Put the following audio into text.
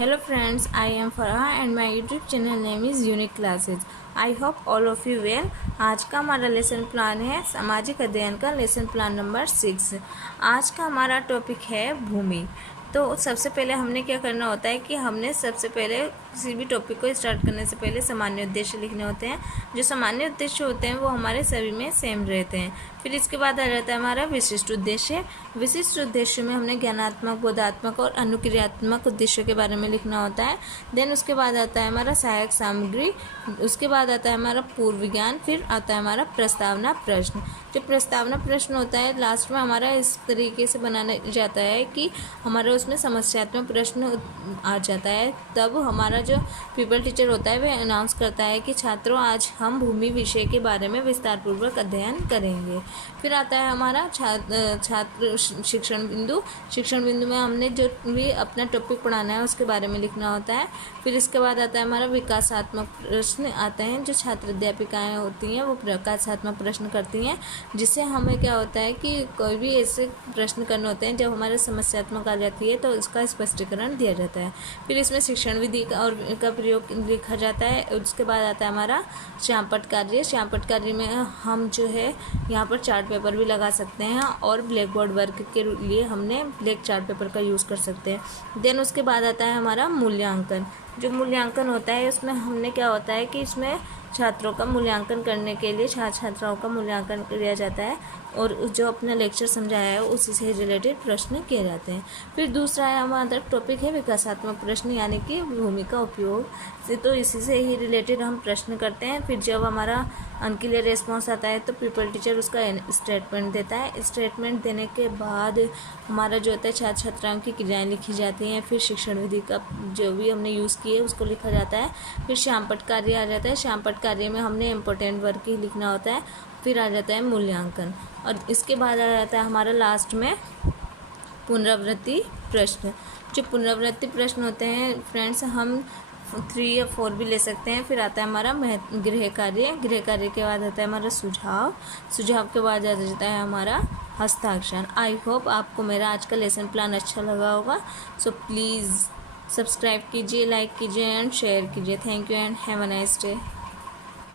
Hello friends, I am Farha and my YouTube channel name is Unique Classes. I hope all of you well. आज का हमारा lesson plan है सामाजिक अध्ययन का लेसन प्लान नंबर 6। आज का हमारा टॉपिक है भूमि। तो सबसे पहले हमने क्या करना होता है कि हमने सबसे पहले किसी भी टॉपिक को स्टार्ट करने से पहले सामान्य उद्देश्य लिखने होते हैं। जो सामान्य उद्देश्य होते हैं वो हमारे सभी में सेम रहते हैं। फिर इसके बाद आ जाता है हमारा विशिष्ट उद्देश्य। विशिष्ट उद्देश्य में हमने ज्ञानात्मक, बोधात्मक और अनुक्रियात्मक उद्देश्यों के बारे में लिखना होता है। देन उसके बाद आता है हमारा सहायक सामग्री, उसके बाद आता है हमारा पूर्व विज्ञान, फिर आता है हमारा प्रस्तावना प्रश्न। जो प्रस्तावना प्रश्न होता है लास्ट में हमारा इस तरीके से बनाया जाता है कि हमारे उसमें समस्यात्मक प्रश्न आ जाता है। तब हमारा जो पीपल टीचर होता है वह अनाउंस करता है कि छात्रों आज हम भूमि विषय के बारे में विस्तारपूर्वक अध्ययन करेंगे। फिर आता है हमारा छात्र शिक्षण बिंदु। शिक्षण बिंदु में हमने जो भी अपना टॉपिक पढ़ाना है उसके बारे में लिखना होता है। फिर इसके बाद आता है हमारा विकासात्मक प्रश्न आते हैं। जो छात्र अध्यापिकाएँ होती हैं वो विकासात्मक प्रश्न करती हैं, जिससे हमें क्या होता है कि कोई भी ऐसे प्रश्न करने होते हैं जब हमारे समस्यात्मक आ जाती है तो इसका स्पष्टीकरण दिया जाता है। फिर इसमें शिक्षण विधि का प्रयोग लिखा जाता है। उसके बाद आता है हमारा श्यामपट्ट कार्य। श्यामपट्ट कार्य में हम जो है यहाँ पर चार्ट पेपर भी लगा सकते हैं और ब्लैक बोर्ड वर्क के लिए हमने ब्लैक चार्ट पेपर का यूज़ कर सकते हैं। देन उसके बाद आता है हमारा मूल्यांकन। जो मूल्यांकन होता है उसमें हमने क्या होता है कि इसमें छात्रों का मूल्यांकन करने के लिए छात्राओं का मूल्यांकन किया जाता है और जो अपना लेक्चर समझाया है उसी से रिलेटेड प्रश्न किए जाते हैं। फिर दूसरा है हमारा टॉपिक है विकासात्मक प्रश्न, यानी कि भूमि का उपयोग से, तो इसी से ही रिलेटेड हम प्रश्न करते हैं। फिर जब हमारा अनक्लियर रिस्पॉन्स आता है तो पीपल टीचर उसका स्टेटमेंट देता है। स्टेटमेंट देने के बाद हमारा जो होता है छात्र छात्राओं की क्रियाएँ लिखी जाती हैं। फिर शिक्षण विधि का जो भी हमने यूज़ किए उसको लिखा जाता है। फिर श्यामपट्ट कार्य आ जाता है। श्यामपट्ट कार्य में हमने इम्पोर्टेंट वर्क ही लिखना होता है। फिर आ जाता है मूल्यांकन और इसके बाद आ जाता है हमारा लास्ट में पुनरावृत्ति प्रश्न। जो पुनरावृत्ति प्रश्न होते हैं फ्रेंड्स हम 3 या 4 भी ले सकते हैं। फिर आता है हमारा गृह कार्य। गृह कार्य के बाद आता है हमारा सुझाव। सुझाव के बाद आ जाता है हमारा हस्ताक्षर। आई होप आपको मेरा आज का लेसन प्लान अच्छा लगा होगा। सो प्लीज़ सब्सक्राइब कीजिए, लाइक कीजिए एंड शेयर कीजिए। Thank you and have a nice day.